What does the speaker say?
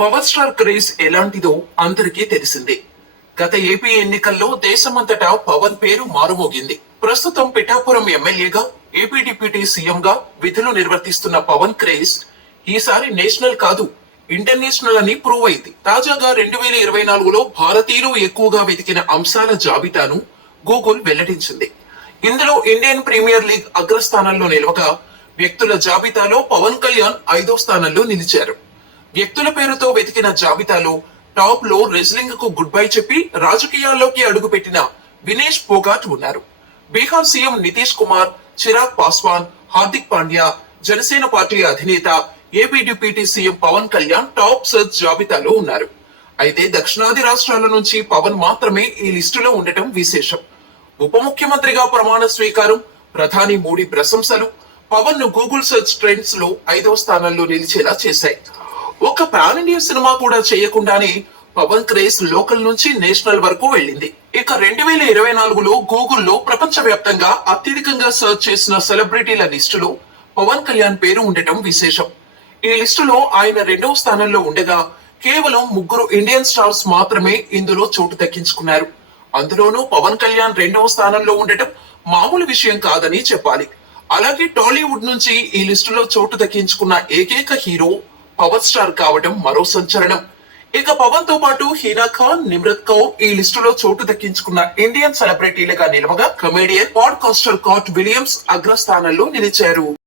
Power star craze ఎలాంటిదో అందరికీ తెలిసిందే. గత ఏపీ ఎన్నికల్లో దేశమంతటా పవన్ పేరు మారుమోగింది. ప్రస్తుతం పిఠాపురం ఎమ్మెల్యేగా, ఏపీ డిప్యూటీ సీఎంగా విధులు నిర్వర్తిస్తున్న పవన్ క్రేజ్ ఈసారి నేషనల్ కాదు, ఇంటర్నేషనల్ అని ప్రూవ్ అయింది. తాజాగా 2024లో భారతీయులు ఎక్కువగా వెతికిన అంశాల జాబితాను గూగుల్ వెల్లడించింది. ఇందులో ఇండియన్ ప్రీమియర్ లీగ్ అగ్రస్థానంలో నిలవగా, వ్యక్తుల జాబితాలో పవన్ కళ్యాణ్ 5వ స్థానంలో నిలిచారు. వ్యక్తుల పేరుతో వెతికిన జాబితాలో టాప్ లో రెజ్లింగ్ కు గుడ్ బై చెప్పి రాజకీయాల్లోకి అడుగుపెట్టిన వినేష్ పోగాట్ ఉన్నారు. బీహార్ సీఎం నితీష్ కుమార్, చిరాగ్ పాస్వాన్, హార్దిక్ పాండ్యా, జనసేన పార్టీ అధినేత, AP deputy CM Pawan Kalyan top search జాబితాలో ఉన్నారు. అయితే దక్షిణాది రాష్ట్రాల నుంచి పవన్ మాత్రమే ఈ లిస్టులో ఉండటం విశేషం. ఉప ముఖ్యమంత్రిగా ప్రమాణ స్వీకారం, ప్రధాని మోడీ ప్రశంసలు పవన్ ను గూగుల్ సెర్చ్ ట్రెండ్స్ లో 5వ స్థానంలో నిలిచేలా చేశాయి. ఒక పాన్ ఇండియా సినిమా కూడా చేయకుండానే పవన్ క్రేజ్ లోకల్ నుంచి నేషనల్ వరకు వెళ్ళింది. ఇక 2024లో గూగుల్లో ప్రపంచ వ్యాప్తంగా అత్యధికంగా సెర్చ్ చేసిన సెలబ్రిటీల లిస్టులో పవన్ కళ్యాణ్ పేరు ఉండటం విశేషం. ఈ లిస్టులో ఆయన 2వ స్థానంలో ఉండగా, కేవలం 3 ఇండియన్ స్టార్స్ మాత్రమే ఇందులో చోటు దక్కించుకున్నారు. అందులోనూ పవన్ కళ్యాణ్ 2వ స్థానంలో ఉండటం మామూలు విషయం కాదని చెప్పాలి. అలాగే టాలీవుడ్ నుంచి ఈ లిస్టులో చోటు దక్కించుకున్న ఏకైక హీరో పవర్ స్టార్ కావడం మరో సంచలనం. ఇక పవన్ తో పాటు హీనా ఖాన్, నిమ్రత్ కౌర్ ఈ లిస్టులో చోటు దక్కించుకున్న ఇండియన్ సెలబ్రిటీలుగా నిలవగా, కమేడియన్ పాడ్కాస్టర్ కాట్ విలియమ్స్ అగ్రస్థానంలో నిలిచారు.